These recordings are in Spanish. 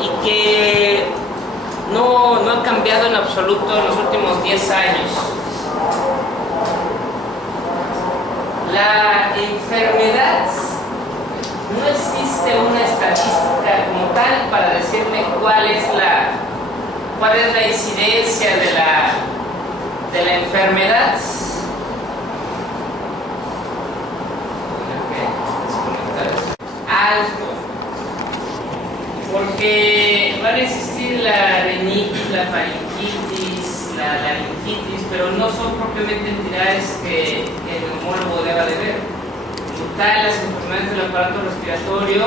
y que no ha cambiado en absoluto en los últimos 10 años. La enfermedad, no existe una estadística como tal para decirme cuál es la incidencia de la enfermedad. Alto, porque van a existir la rinitis, la faringitis, la laringitis, pero no son propiamente entidades que el neumólogo deba de ver. Como tal, las enfermedades del aparato respiratorio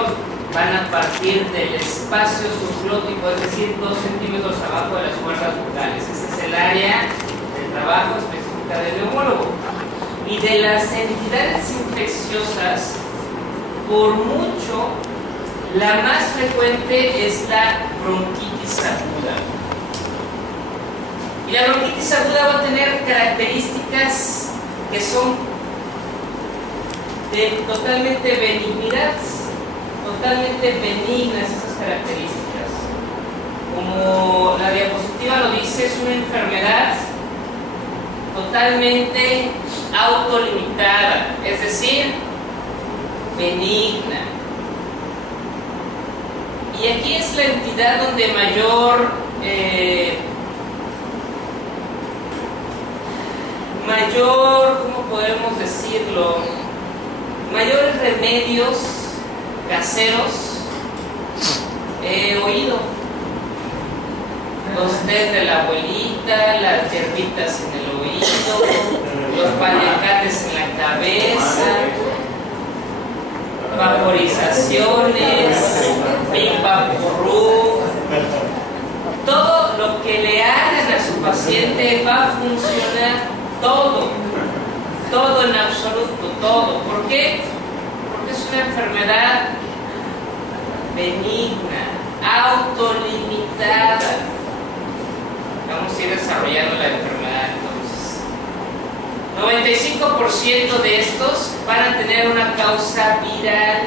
van a partir del espacio subglótico, es decir, 2 centímetros abajo de las cuerdas vocales. Ese es el área de trabajo específica del neumólogo. Y de las entidades infecciosas, por mucho, la más frecuente es la bronquitis aguda. Y la bronquitis aguda va a tener características que son de totalmente benignidad, totalmente benignas esas características. Como la diapositiva lo dice, es una enfermedad totalmente autolimitada, es decir, benigna. Y aquí es la entidad donde mayor ¿cómo podemos decirlo? Mayores remedios caseros he oído. Los test de la abuelita, las hierbitas en el oído, los paliacates en la cabeza, vaporizaciones, Big Vaporub. Todo lo que le hagan a su paciente va a funcionar, todo en absoluto, todo. ¿Por qué? Porque es una enfermedad benigna, autolimitada. Vamos a ir desarrollando la enfermedad entonces. 95% de estos van a tener una causa viral.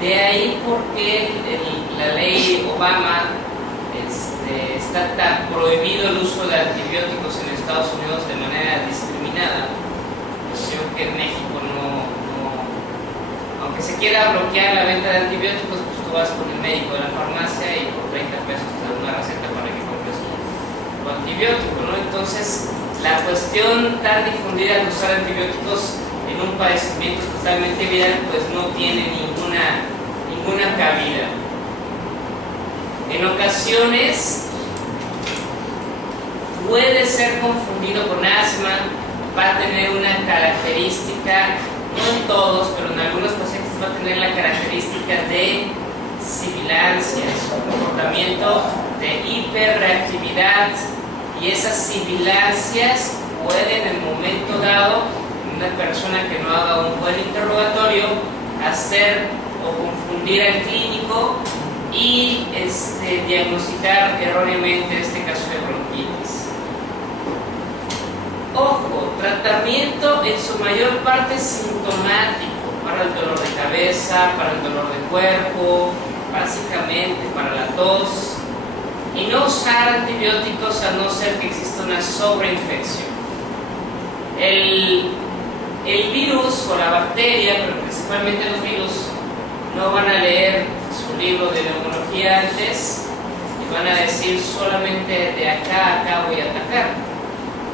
De ahí porque la ley Obama está tan prohibido el uso de antibióticos en Estados Unidos de manera discriminada. Cuestión que en México aunque se quiera bloquear la venta de antibióticos, pues tú vas con el médico de la farmacia y por 30 pesos te dan una receta para que compres tu antibiótico, ¿no? Entonces, la cuestión tan difundida de usar antibióticos en un padecimiento totalmente viral, pues no tiene ninguna cabida. En ocasiones puede ser confundido con asma, va a tener una característica, no en todos, pero en algunos pacientes va a tener la característica de sibilancias, un comportamiento de hiperreactividad, y esas sibilancias pueden en un momento dado, en una persona que no haga un buen interrogatorio, hacer o confundir al clínico y diagnosticar erróneamente este caso de bronquitis. Ojo, tratamiento en su mayor parte sintomático para el dolor de cabeza, para el dolor de cuerpo, básicamente para la tos, y no usar antibióticos a no ser que exista una sobreinfección. El virus o la bacteria, pero principalmente los virus, no van a leer su libro de neumología antes y van a decir solamente de acá a acá voy a atacar.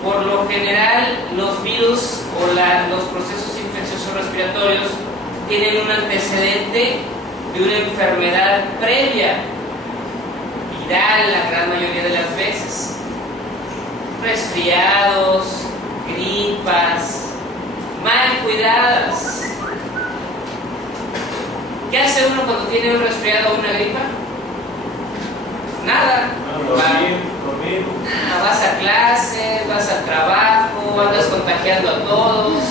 Por lo general, los virus o los procesos infecciosos respiratorios tienen un antecedente de una enfermedad previa, viral la gran mayoría de las veces. Resfriados, gripas, mal cuidadas. ¿Qué hace uno cuando tiene un resfriado o una gripa? Nada. Dormir. Vas a clase, vas al trabajo, andas contagiando a todos.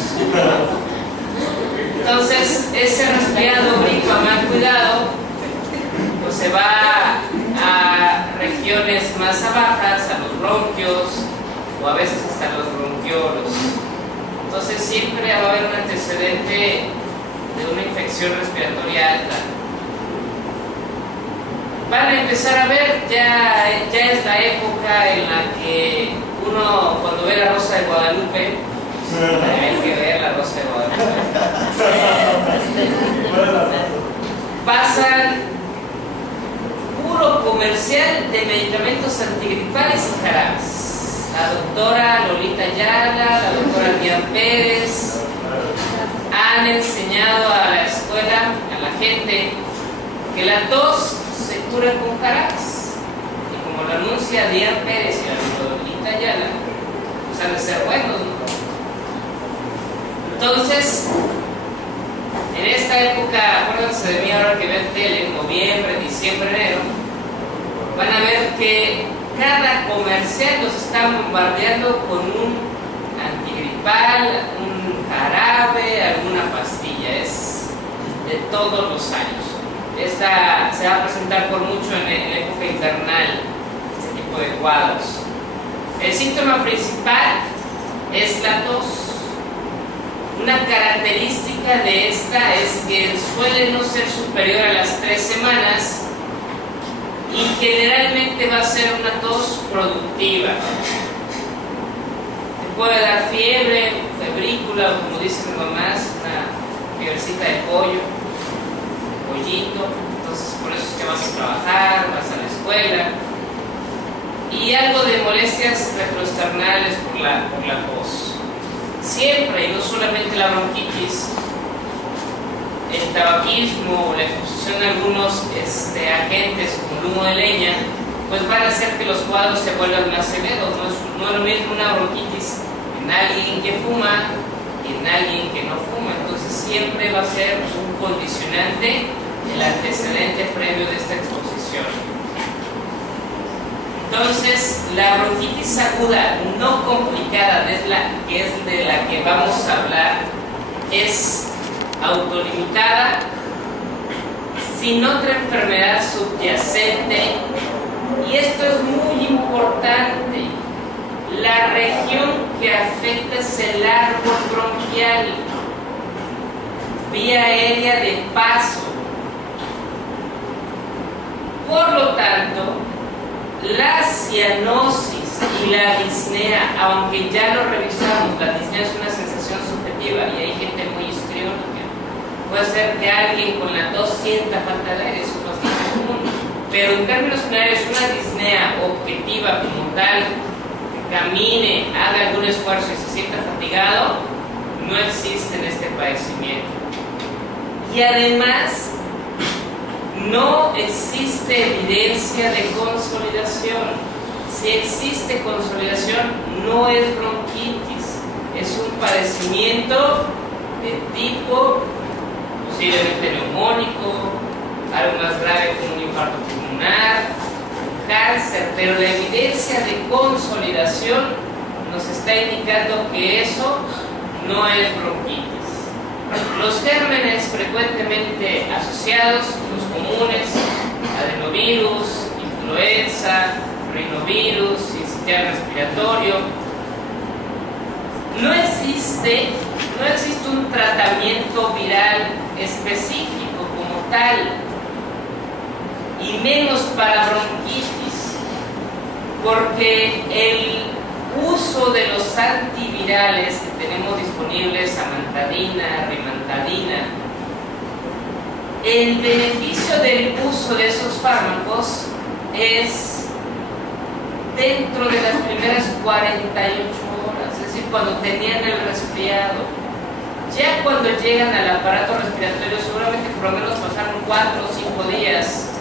Entonces, ese resfriado, gripa, mal cuidado, pues se va a regiones más bajas, a los bronquios o a veces hasta los bronquiolos. Entonces, siempre va a haber un antecedente de una infección respiratoria alta. van a empezar a ver, ya es la época en la que uno, cuando ve la Rosa de Guadalupe, hay que ver la Rosa de Guadalupe, pasan puro comercial de medicamentos antigripales y jarabes. La doctora Lolita Ayala, la doctora Dian Pérez han enseñado a la escuela, a la gente, que la tos se cura con jarabes. Y como lo anuncia Dian Pérez y la Lolita Ayala, pues han de ser buenos, ¿no? Entonces, en esta época, acuérdense de mí ahora que ven tele, en noviembre, diciembre, enero, van a ver que cada comercial los está bombardeando con un antigripal, un jarabe, alguna pastilla. Es de todos los años. Esta se va a presentar por mucho en la época invernal, este tipo de cuadros. El síntoma principal es la tos. Una característica de esta es que suele no ser superior a las 3 semanas y generalmente va a ser una tos productiva. Te puede dar fiebre, febrícula o, como dicen mamás, una fiebrecita de pollo, pollito. Entonces por eso es que vas a trabajar, vas a la escuela, y algo de molestias retroesternales por la tos. Siempre, y no solamente la bronquitis, el tabaquismo o la exposición a algunos agentes como el humo de leña, pues van a hacer que los cuadros se vuelvan más severos. No es lo mismo una bronquitis en alguien que fuma y en alguien que no fuma. Entonces siempre va a ser un condicionante el antecedente previo de esta exposición. Entonces, la bronquitis aguda no complicada, que es de la que vamos a hablar, es autolimitada, sin otra enfermedad subyacente. Y esto es muy importante. La región que afecta es el árbol bronquial, vía aérea de paso. Por lo tanto, la cianosis y la disnea, aunque ya lo revisamos, la disnea es una sensación subjetiva y hay gente muy histriónica. Puede ser que alguien con la tos sienta falta de aire, eso es bastante común. Pero en términos generales, una disnea objetiva como tal, que camine, haga algún esfuerzo y se sienta fatigado, no existe en este padecimiento. Y además, no existe evidencia de consolidación. Si existe consolidación, no es bronquitis, es un padecimiento de tipo posiblemente neumónico, algo más grave como un infarto pulmonar, un cáncer, pero la evidencia de consolidación nos está indicando que eso no es bronquitis. Los gérmenes frecuentemente asociados, los comunes, adenovirus, influenza, rinovirus, sincitial respiratorio. No existe un tratamiento viral específico como tal, y menos para bronquitis, porque el uso de los antivirales que tenemos disponibles, amantadina, rimantadina, el beneficio del uso de esos fármacos es dentro de las primeras 48 horas, es decir, cuando tenían el resfriado. Ya cuando llegan al aparato respiratorio, seguramente por lo menos pasaron 4 o 5 días.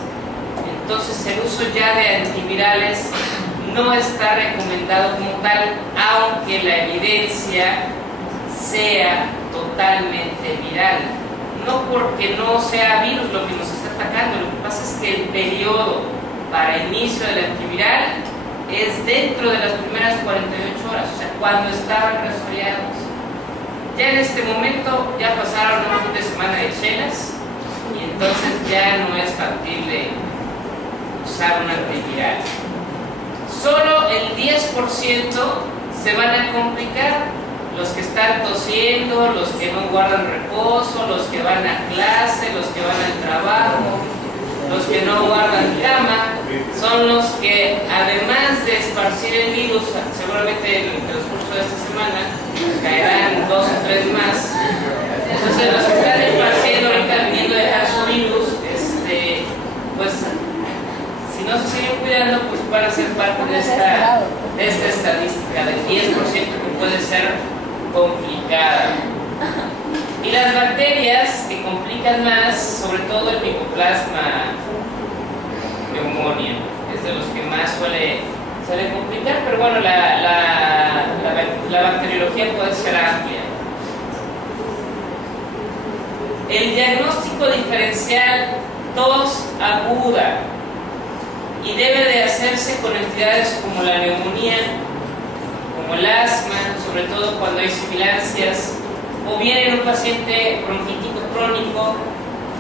Entonces el uso ya de antivirales no está recomendado como tal, aunque la evidencia sea totalmente viral. No porque no sea virus lo que nos está atacando, lo que pasa es que el periodo para inicio del antiviral es dentro de las primeras 48 horas, o sea, cuando estaban resfriados. Ya en este momento ya pasaron un fin de semana de chelas y entonces ya no es factible usar un antiviral. Solo el 10% se van a complicar. Los que están tosiendo, los que no guardan reposo, los que van a clase, los que van al trabajo, los que no guardan cama, son los que, además de esparcir el virus, seguramente en el transcurso de esta semana caerán 2 o 3 más. Entonces, los que están esparciendo ahorita, viniendo a dejar su virus, pues si no se siguen cuidando, pues van a ser parte de esta estadística del 10% que puede ser complicada. Y las bacterias que complican más, sobre todo el Mycoplasma pneumonia, es de los que más suele complicar, pero bueno, la bacteriología puede ser amplia. El diagnóstico diferencial, tos aguda, y debe de hacerse con entidades como la neumonía, como el asma, sobre todo cuando hay sibilancias, o bien en un paciente bronquítico crónico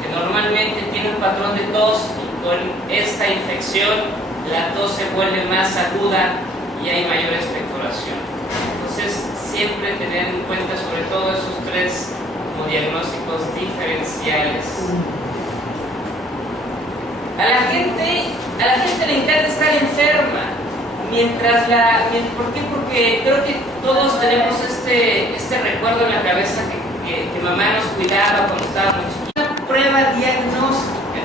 que normalmente tiene un patrón de tos, y con esta infección la tos se vuelve más aguda y hay mayor expectoración. Entonces, siempre tener en cuenta sobre todo esos 3 como diagnósticos diferenciales. A la gente le encanta estar enferma. ¿Por qué? Porque creo que todos tenemos este recuerdo en la cabeza que mamá nos cuidaba cuando estábamos chiquitos. Una prueba diagnóstica.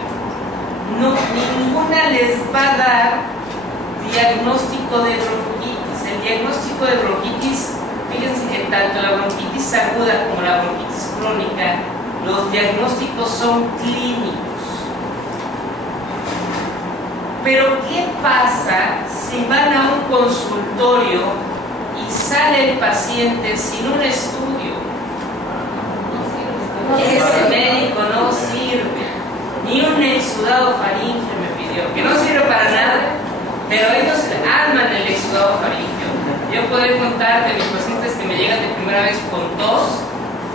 No, ninguna les va a dar diagnóstico de bronquitis. El diagnóstico de bronquitis, fíjense que tanto la bronquitis aguda como la bronquitis crónica, los diagnósticos son clínicos. Pero ¿qué pasa si van a un consultorio y sale el paciente sin un estudio? Ese médico no sirve. Ni un exudado faríngeo me pidió, que no sirve para nada, pero ellos arman el exudado faríngeo. Yo podré contar de mis pacientes que me llegan de primera vez con tos,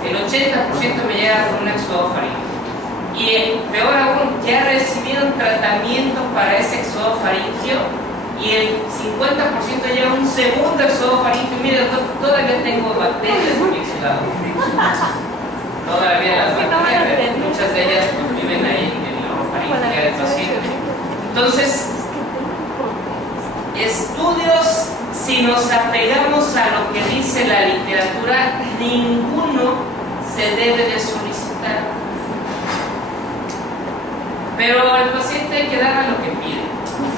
el 80% me llega con un exudado faríngeo. Y peor aún, ya recibieron tratamiento para ese exudado faríngeo y el 50% lleva un segundo exudado faríngeo. Mire, todavía tengo bacterias en mi exudado. Todavía las bacterias, muchas de ellas pues, viven ahí en la orofaringe del paciente. Entonces, estudios, si nos apegamos a lo que dice la literatura, ninguno se debe de solicitar. Pero al paciente hay que darle lo que pide.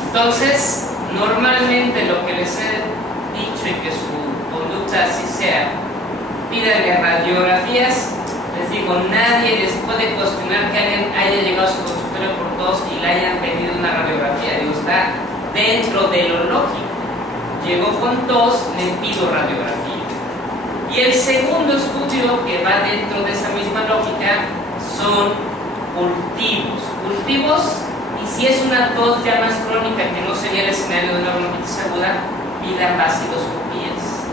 Entonces, normalmente lo que les he dicho y que su conducta así sea, pídanle radiografías. Les digo, nadie les puede cuestionar que alguien haya llegado a su consultorio por tos y le hayan pedido una radiografía. Digo, está dentro de lo lógico. Llegó con tos, le pido radiografía. Y el segundo estudio que va dentro de esa misma lógica son cultivos. Y si es una tos ya más crónica, que no sería el escenario de una bronquitis aguda, pidan vaciloscopías.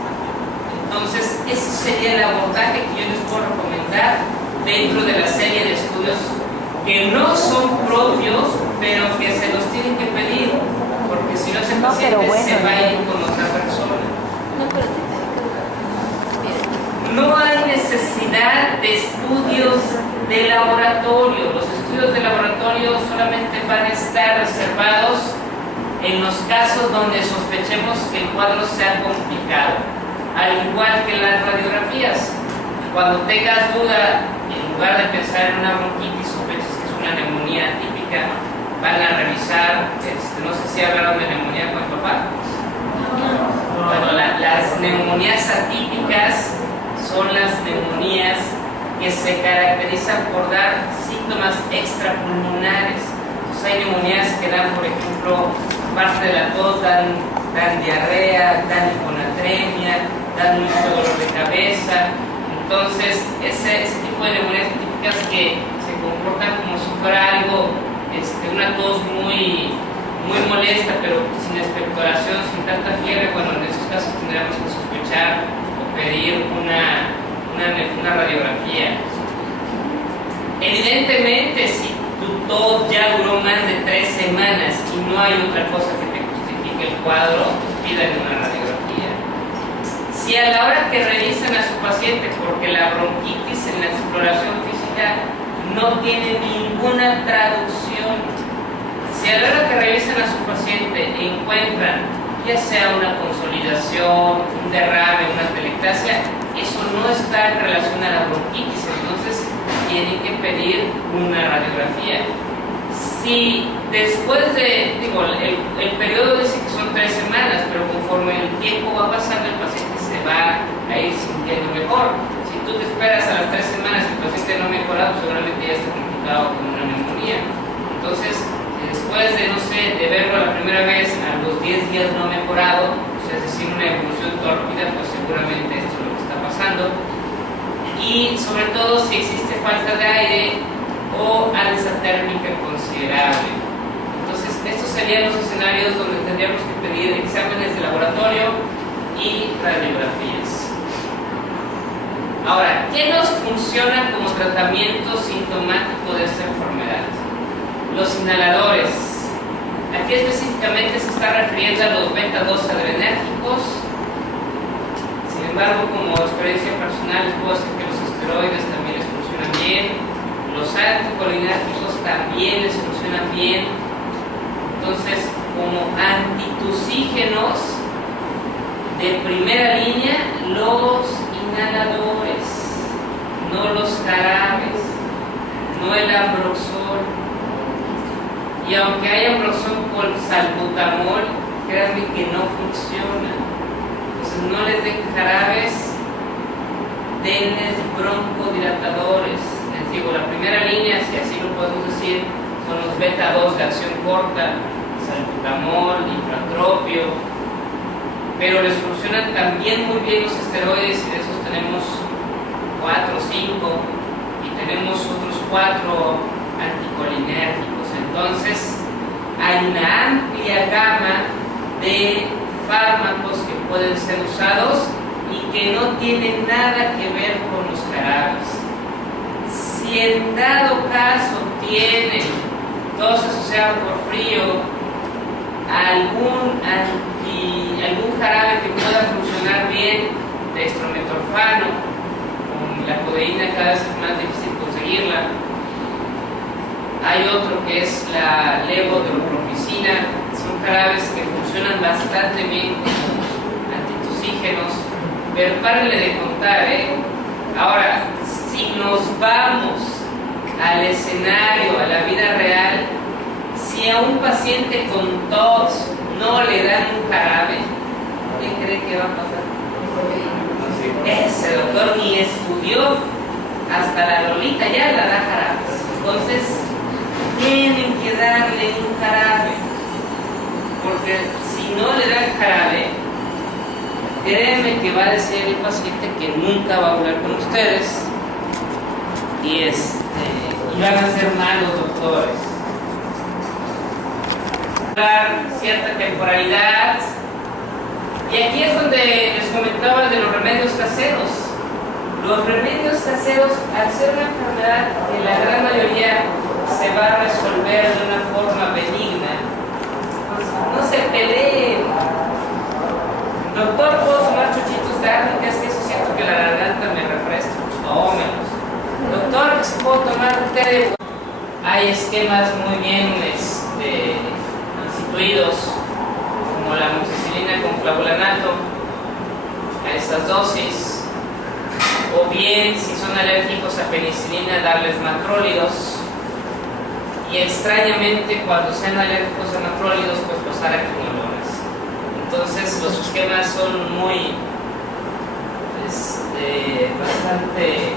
Entonces, ese sería el abordaje que yo les puedo recomendar dentro de la serie de estudios que no son propios, pero que se los tienen que pedir, porque si no, ese paciente se va a ir con otra persona. No hay necesidad de estudios de laboratorio. Los estudios de laboratorio solamente van a estar reservados en los casos donde sospechemos que el cuadro sea complicado, al igual que las radiografías. Cuando tengas duda, en lugar de pensar en una bronquitis, sospechas que es una neumonía típica, van a revisar, no sé si hablaron de neumonía con el papá. Bueno, las neumonías atípicas son las neumonías que se caracterizan por dar síntomas extrapulmonares. Entonces hay neumonías que dan, por ejemplo, parte de la tos, dan diarrea, dan hiponatremia, dan mucho dolor de cabeza. Entonces ese tipo de neumonías típicas que se comportan como si fuera algo, una tos muy molesta, pero sin expectoración, sin tanta fiebre, bueno, en esos casos tendríamos que sospechar o pedir una radiografía. Evidentemente, si tu tos ya duró más de 3 semanas y no hay otra cosa que te justifique el cuadro, pídale una radiografía. Si a la hora que revisan a su paciente, porque la bronquitis en la exploración física no tiene ninguna traducción, Si a la hora que revisan a su paciente encuentran ya sea una consolidación, un derrame, una atelectasia, eso no está en relación a la bronquitis, entonces tienen que pedir una radiografía. Si después de, el periodo dice que son 3 semanas, pero conforme el tiempo va pasando, el paciente se va a ir sintiendo mejor. Si tú te esperas a las 3 semanas y el paciente no ha mejorado, seguramente ya está complicado con una neumonía. Entonces, después de, no sé, de verlo la primera vez, a los 10 días no ha mejorado, o sea, es decir, una evolución tórpida, pues seguramente esto es lo que está pasando. Y sobre todo si existe falta de aire o alza térmica considerable. Entonces, estos serían los escenarios donde tendríamos que pedir exámenes de laboratorio y radiografías. Ahora, ¿qué nos funciona como tratamiento sintomático de esta enfermedad? Los inhaladores. Aquí específicamente se está refiriendo a los beta-2 adrenérgicos. Sin embargo, como experiencia personal, les puedo decir que los esteroides también les funcionan bien. Los anticolinérgicos también les funcionan bien. Entonces, como antitusígenos de primera línea, los inhaladores, no los jarabes, no el ambroxol. Y aunque haya ambroxol con salbutamol, créanme que no funciona. Entonces, no les den jarabes, denles broncodilatadores. Les digo, la primera línea, si así lo podemos decir, son los beta-2 de acción corta, salbutamol, infratropio, pero les funcionan también muy bien los esteroides, y de esos tenemos 4 o 5, y tenemos otros 4 anticolinérgicos. Entonces, hay una amplia gama de fármacos que pueden ser usados y que no tienen nada que ver con los jarabes. Si en dado caso tienen tos asociado por frío, algún jarabe que pueda funcionar bien, dextrometorfano, con la codeína cada vez es más difícil conseguirla. Hay otro que es la levodoropropicina, son jarabes que funcionan bastante bien como antitusígenos, pero párenle de contar, Ahora, si nos vamos al escenario, a la vida real, si a un paciente con tos no le dan un jarabe, ¿qué cree que va a pasar? Ese doctor ni estudió, hasta la Lolita ya la da jarabes. Entonces, tienen que darle un jarabe, porque si no le dan jarabe, créeme que va a decir el paciente que nunca va a hablar con ustedes y van a ser malos doctores. Cierta temporalidad, y aquí es donde les comentaba de los remedios caseros. Los remedios caseros, al ser una enfermedad que la gran mayoría se va a resolver de una forma benigna, pues no se peleen. Doctor, ¿puedo tomar chuchitos de árnica? Es que eso siento que la garganta me refresca. Tómelos. Doctor, ¿puedo tomar té de...? Hay esquemas muy bien instituidos, como la amoxicilina con clavulanato a estas dosis, o bien si son alérgicos a penicilina, darles macrólidos, y extrañamente cuando sean alérgicos a macrólidos, pues pasar a quinolonas. Entonces los esquemas son muy bastante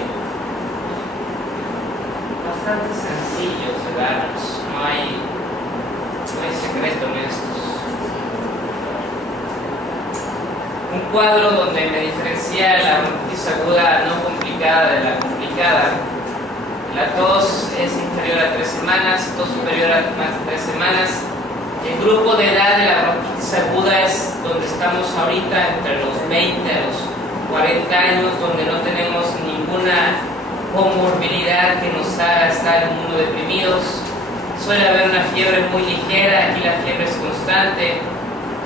sencillos de darlos, no hay secreto en estos. Un cuadro donde me diferencia la bronquitis aguda no complicada de la complicada. La tos es inferior a 3 semanas, tos superior a más de 3 semanas. El grupo de edad de la bronquitis aguda es donde estamos ahorita, entre los 20 a los 40 años, donde no tenemos ninguna comorbilidad que nos haga estar inmunodeprimidos. Suele haber una fiebre muy ligera, aquí la fiebre es constante.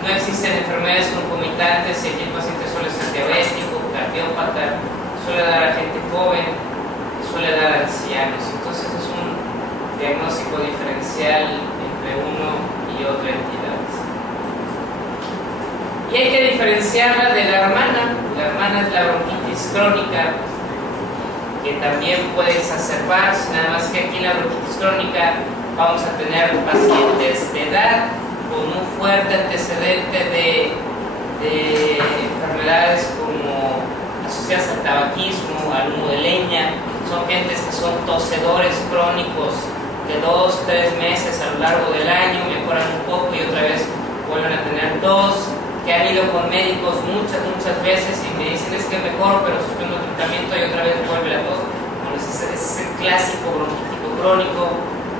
No existen enfermedades concomitantes y aquí el paciente suele ser diabético, cardiópata, suele dar a gente joven, suele dar a ancianos. Entonces es un diagnóstico diferencial en entre uno y otra entidad. Y hay que diferenciarla de la hermana. La hermana es la bronquitis crónica, que también puede exacerbarse, nada más que aquí en la bronquitis crónica vamos a tener pacientes de edad con un fuerte antecedente de enfermedades como asociadas al tabaquismo, al humo de leña. Son gentes que son tosedores crónicos de 2-3 meses a lo largo del año, mejoran un poco y otra vez vuelven a tener tos, que han ido con médicos muchas veces y me dicen es que mejor, pero suspendo el tratamiento y otra vez vuelve la tos. Bueno, ese es el clásico bronquítico crónico,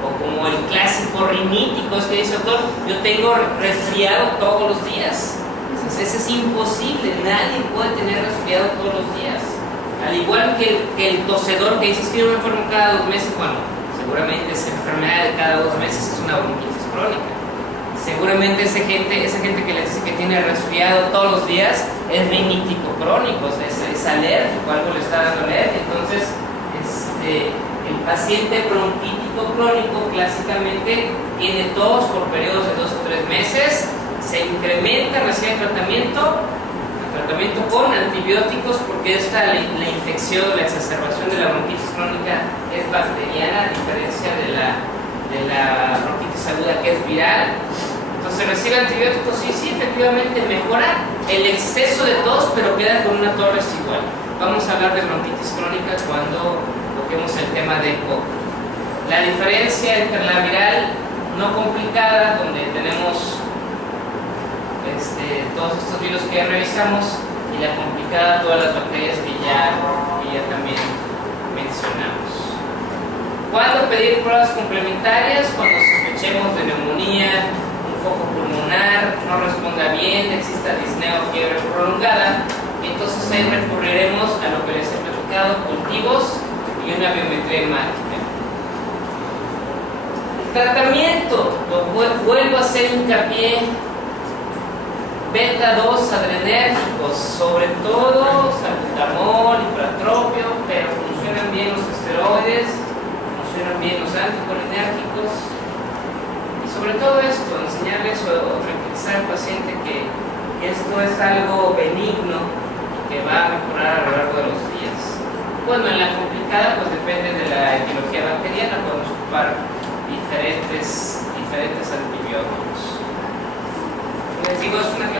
o como el clásico rinítico, es que dice doctor, yo tengo resfriado todos los días. Entonces, eso es imposible, nadie puede tener resfriado todos los días. Al igual que el tosedor que dice que yo me enfermo cada 2 meses, bueno, seguramente esa enfermedad de cada 2 meses es una bronquitis crónica. Seguramente esa gente que les dice que tiene resfriado todos los días es rinítico crónico, es alérgico, algo le está dando alergia. Entonces, el paciente bronquítico crónico clásicamente tiene tos por periodos de 2 o 3 meses, se incrementa recién el tratamiento con antibióticos porque la infección, la exacerbación de la bronquitis crónica es bacteriana a diferencia de la bronquitis aguda que es viral. Entonces recibe antibióticos, sí, efectivamente mejora el exceso de tos, pero queda con una tos residual. Vamos a hablar de bronquitis crónica cuando toquemos el tema de EPOC. La diferencia entre la viral no complicada, donde tenemos todos estos virus que ya revisamos, y la complicada, todas las bacterias que ya también mencionamos. ¿Cuándo pedir pruebas complementarias? Cuando sospechemos de neumonía, un foco pulmonar, no responda bien, exista disnea o fiebre prolongada, entonces ahí recurriremos a lo que les he platicado, cultivos y una biometría hemática. El tratamiento, vuelvo a hacer hincapié, beta-2 adrenérgicos, sobre todo salbutamol, hipratropio, pero funcionan bien los esteroides, funcionan bien los anticolinérgicos, y sobre todo esto, enseñarles o tranquilizar al paciente que esto es algo benigno y que va a mejorar a lo largo de los días. Bueno, en la complicada, pues depende de la etiología bacteriana, podemos ocupar diferentes antibióticos. Les digo, es una